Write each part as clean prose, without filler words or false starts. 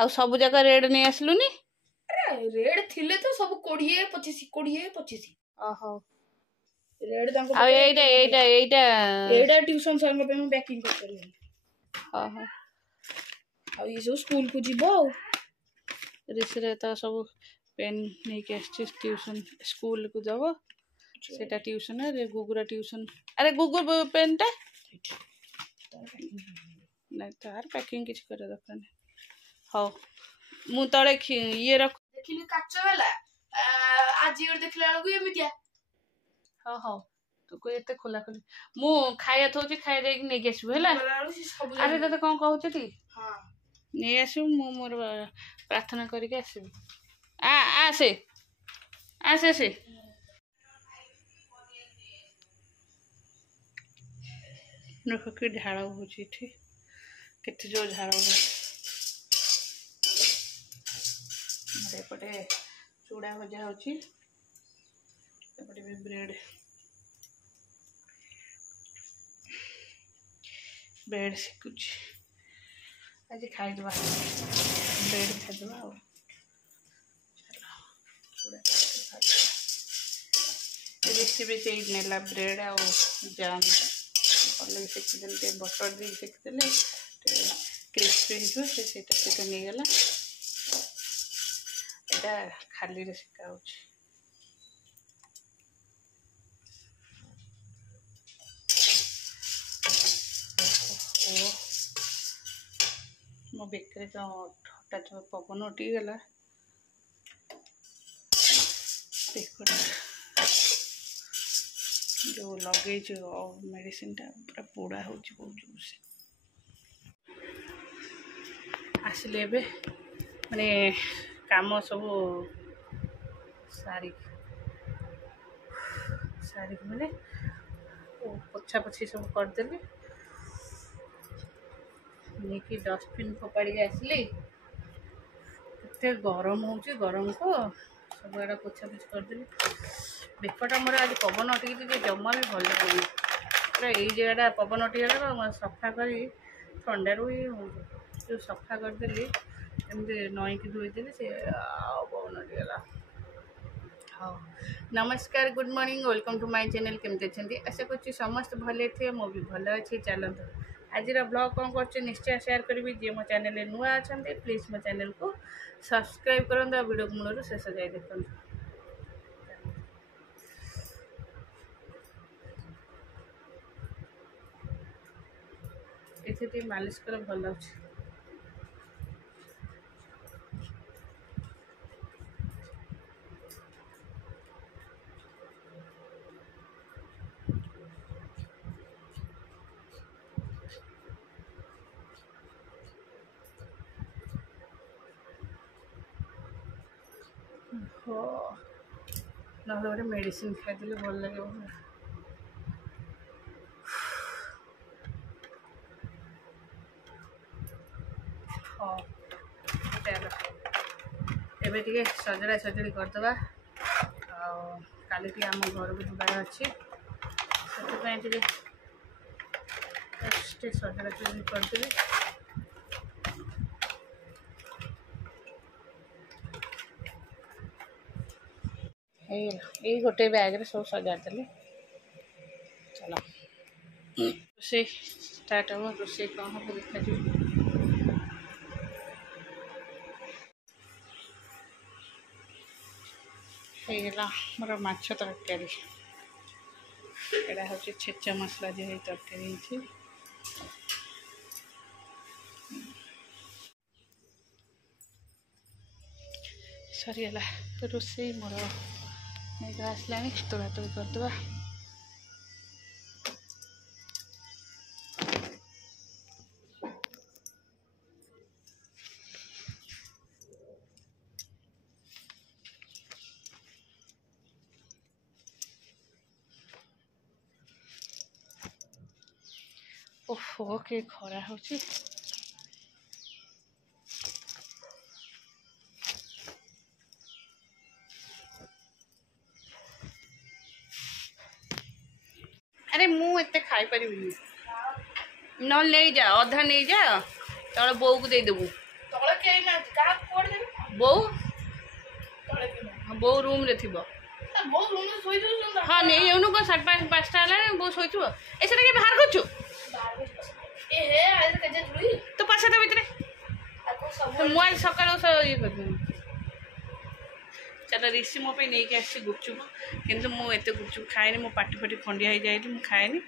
आ सब जगह रेड नहीं आसलुनी रेड थिले तो सब 20-25 ओहो रेड तांको आ एटा एटा एटा एटा ट्यूशन सर पे मैं पैकिंग कर करली ओहो आ ये सब स्कूल को जीवो रिसरे तो सब पेन नहीं के ट्यूशन स्कूल को जाबो सेटा ट्यूशन रे गुगुरा ट्यूशन अरे गुगु पेन टा नहीं तार पैकिंग किछ करे दरकार हो मु तळे ये रख देखिली काच वाला आज और देखला लगु एमितिया हो हो तो कोई एते खोला खोली मु खाया थोची खाया देख नै गेसु हैला अरे तते कोन कहउछ ती हां नै आसु मु मोर प्रार्थना करिके आसु आ से देखो कि झाड़ हो केते जो झाड़ हो एपटे चूड़ा भजा होची एपटे भी ब्रेड ब्रेड सिकुच आज खाई दबा ब्रेड खाई दबा और चूड़ा रेसिपी से नेला ब्रेड और जाम अलग सेकिदेले बटर दी सेकिदेले क्रिस्पी हो से नहीं गला एटा खाली रे सेका होची मो बेकरे जो हठात पवन उठी गला जो लगे मेडिसिन टा पूरा पोड़ा हो आसिले माने काम सब सारी मैंने पोछा पोछी सब करदेली नहीं डस्टबिन फोपाड़ी आसली एते गरम हो गरम को सब एडा पोछा पोछी करदेली बेकटा मोर आज पवन अटकी जमा भी भल लगे पूरा यही जगह पवन अटिगला सफा कर ठंडा रू ही हो जो सफा करदेली एमती नईक धोईदेली से पवन अटिगला हाँ नमस्कार good morning welcome to my channel केमती अच्छे आशा कर समस्त भले थे मो भी भल अच्छी चलते आज ब्लॉग कौन कर निश्चय शेयर करी जी मो चैनल नुआ अच्छा प्लीज मो चैनल को सब्सक्राइब करूँ वीडियो मूल शेष जाए देखते ये मालिश कर भल अच्छे ना गोटे मेडिसिन खाई भल लगे हाँ चलो एबे टिके सजड़ा सजड़ी करदबा काली टी आम घर को जाबार अच्छी से सजड़ा सजड़ी करदेवी ये गोटे बैग रे सब सजाड़ी चलो रोसे स्टार्ट हम रोसे कौन हम देखा होगा मोर माछ तरकारी एटा हूँ छेचा मसला दिए तरकारी सरीगला रोसे मोर नहीं आसला तोड़ा तोड़ी करदे ओहो के खरा हो अरे मुझे खाई पारि न ले जा अधा नहीं जा तले बो को दे देबू तले के ना बो ତଳେ କିନା बो रूम रे थिबो ବହୁତ ରୁମ୍ରେ ଶୋଇ ଦଉଛନ୍ତି हाँ नहीं एनु को 5:30 हला बो सोइथबो ए सेटा के बाहर करछु ଏ ହେ ଆଇଲେ କେତେ ଚୁଳି तो पाछा दे भीतर ଆକୁ ସବୁ तो मोबाइल सकाळ ये कर चल ऋषि मो पे नहीं के आसी गुपचुप किंतु मु एते गुपचुप खाएनी मो पाटी फाटी खंडिया हो जाए मु खाएनी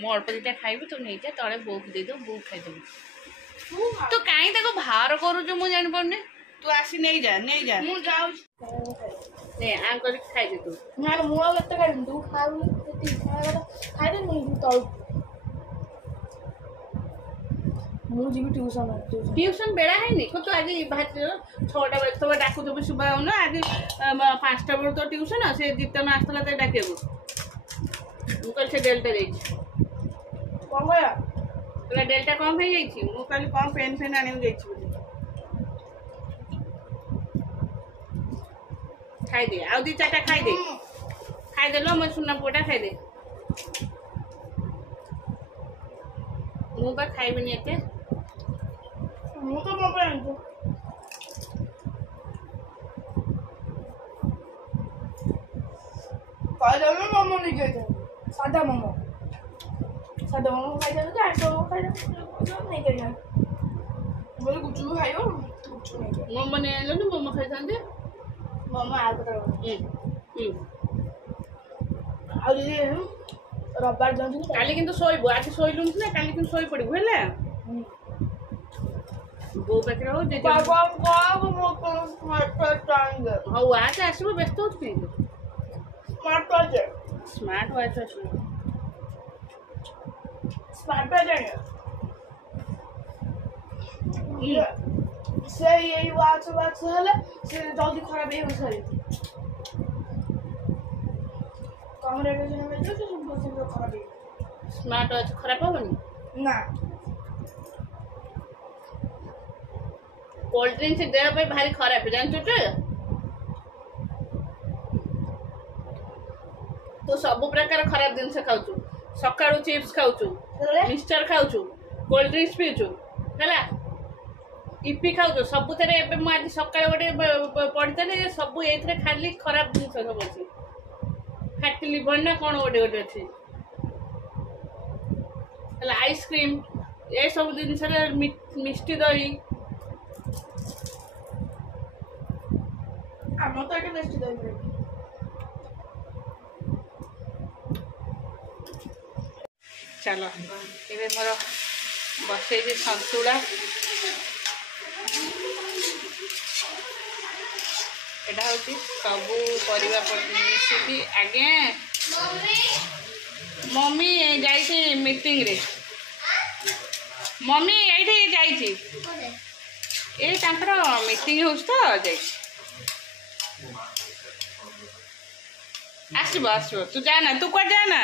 मो अल्प दिटा खाइबी तो नहीं जा तले बो को दे दो बो खाइ दो तो काई ताको बाहर करू जो मु जानि पड़ने तू आसी नहीं जा ମୁଁ ଯାଉଛି ने आ कर खाइ दे तू ନା ମୁଁ ଆଉ ଏତେ ଖାଇବିନି ତୁ ଖାଇବୁ ଯେତିକି ଖାଇବା ଖାଇଦେ ମୁଁ ଯିବି ତଳକୁ ମୁଁ ଯିବି ଟ୍ୟୁସନ୍ ट्यूशन बेड़ा है नहीं तो आज बाहर 6टा बजे तो डाकू तो सुबह हो ना आज 5टा बेल तो ट्यूशन से जीतन आसला तो डाके मुझे से डेल्टा जाइए କ'ଣ କରିବା कहला डेल्टा कम हो जाइए मुझे कम पेन फेन आने जाइए खाई दे आउ 2-4टा खाई दे लो मैं सुना पुआटा खाई दे मुझे खाइबी एते ମୁଁ ତ ମୋ ପାଇଁ ଆଣିଛୁ କହିଦେବେ ମୋମୋ ନେଇକି ଯାଇଛନ୍ତି ସାଧା ମୋମୋ ଖାଇଦେବେ ଯେ ଆଇଁଷ ମୋମୋ ଖାଇଦେବେ ନେଇକି ଯାଇଛନ୍ତି ବୋଲେ ଗୁଚୁକୁ ଖାଇବ ଗୁଚୁ ନେଇକି मोमो नहीं आलो ना मोमो खाई था ମୋମୋ ଆଉ କେତେବେଳେ ଆଉ ଯଦି ରବିବାର ଯାଉଛନ୍ତି काली किंतु सोइबो आज सोइलुन ना काली किंतु सोइ पड़िबो हैला बो पाखे हो जे हौ आज आसबो व्यस्त हो कि स्मार्ट वॉच अछि से यही वाच हेले से जल्दी खराब हो सरी कम रेडिएशन में जो शीघ्र खराब हो स्मार्ट वॉच खराब होबनी ना कोल्ड ड्रिंक से देह पे भारी खराब जानछु तो तू सब प्रकार खराब दिन से खाउछु सकाळु चिप्स खाउछु मिक्सचर खाउछु कोल्ड ड्रिंक्स पीउछु हैला इपी खाउछु सब थरे एबे म आज सकाळ गोटे पडितले सब एथरे खाली खराब दिन सब अछि फैटी लिवर ना कोन गोटे गोटे अछि हैला आइसक्रीम ए सब दिन से मिष्टी दही ଆମର ତ ଏଠି ବେଷ୍ଟ ଦହି चलो ये मोर बसई सतुला एटा हूँ सबू परिवा मिसिकी आगे मम्मी जाइए मीटिंग रे मम्मी ये जाइए मीटिंग हो तो जाइए आसब आसब तू जाना तू क्या जाना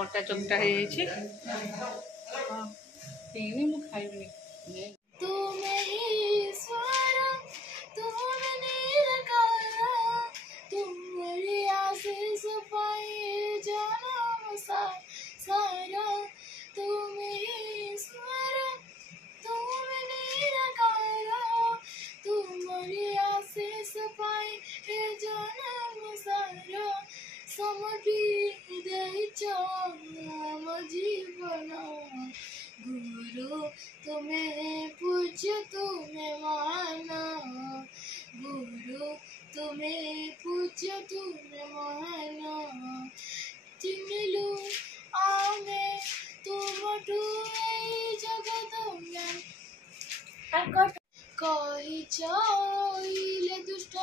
आटा चमटा हो खाइबी जीवन गुरु तुम्हें पूज्य तुम्हें माना गुरु तुम्हें पूज्य तुम्हें माना चिन्हलु आमे तुमठु जगत में कही चले दुष्ट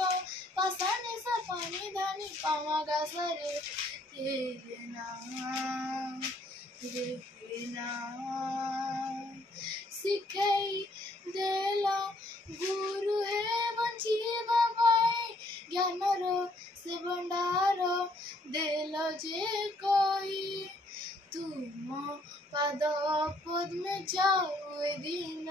पासाने सा पानी दानी पामागा सरे तेरे नाम सिखाई देला गुरु है बंचीवा पाई ज्ञानर से भंडार देला जे कोई तुम पद पद में जाओ दिन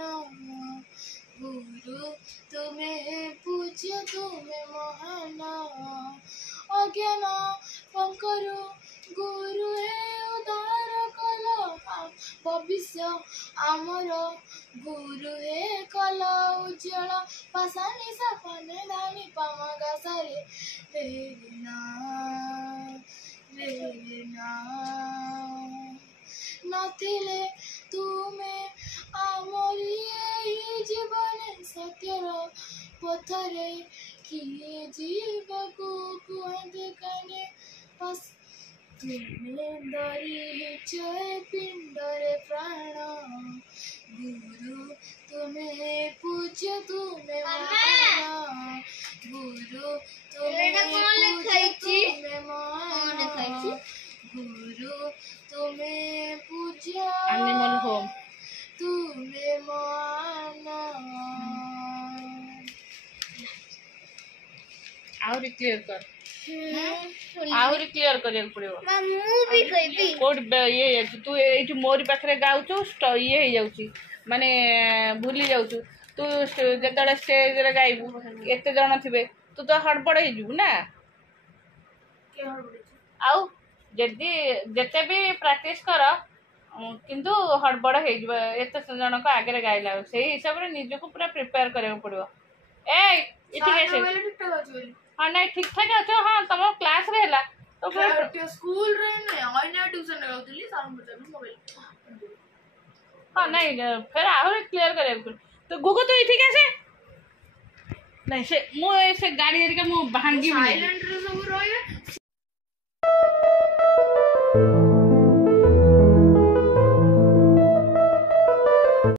गुरु तुम्हें पूज्य तुम्हें महान अज्ञान पंकरु गुरु है उदार कल भविष्य आमर गुरु है कल उज्जवल पासानी सपने दानी पामगा सारे रेना नथिले तुमे आमरी एई जीवन सत्यर पथरे किए जीवको कुआंदे काने पस तुमे धरिच पिंडरे प्राण गुरु तुम्हें पूज्य तुम्हें महान गुरु तुम्हें पूज्य तुम्हें महान गुरु तुम्हें पूज्य एनिमल होम तुम्हें महान आउरी क्लियर कर आउरी क्लियर करके पड़ो मु भी कहबी कोड ये तू ये मोरी पाखरे गाउचु ये हो जाउची माने भूली जाउचु तू जेतडे स्टेज रे गाइबू एते जण थिबे तू तो हड़बड़ हे जू ना के हड़बड़ी आउ जदि जेते भी प्रैक्टिस कर किंतु हड़बड़ हे जब एते जण को आगे गाइला से हिसाब रे निज को पूरा प्रिपेयर करके पड़ो ए इठी कैसे ठीक ठाक अछि हां नहीं ठीक ठाक अच्छो हां तुम क्लास रे हला तो बोली स्कूल रे नै आइना ट्यूशन रे गाउतली सार बच्चा मोबाइल हाँ नहीं फिर आहुरी क्लियर करे तो गुगु तो इठी कैसे नहीं से गाड़ी हेरिका मु भांगी साइलेंट रे सब रहे